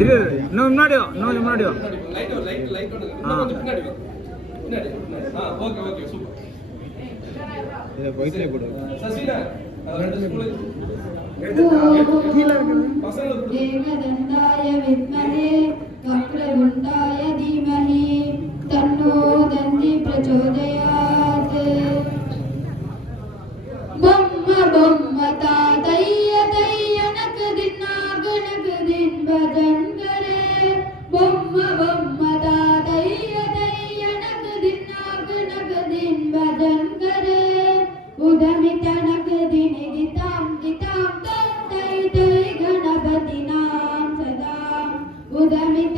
இரு இன்னும் முன்னாடியோ இன்னும் முன்னாடியோ போயிட்டே போடு தேவதந்தாய வித்மஹே வக்ரதுண்டாய தீமஹி தன்னோ தந்தி பிரச்சோதயாத் பொம்ம பொம்ம தாதைய தைய நகதின் நாகனகதின் பஜன் கரே பொம்ம பொம்ம தாதைய தைய நகதின் நாகனகதின் பஜன் கரே உதமித நகதின் கிதாம் கிதாம் தை தை கணபதி நாம் சதா உதமித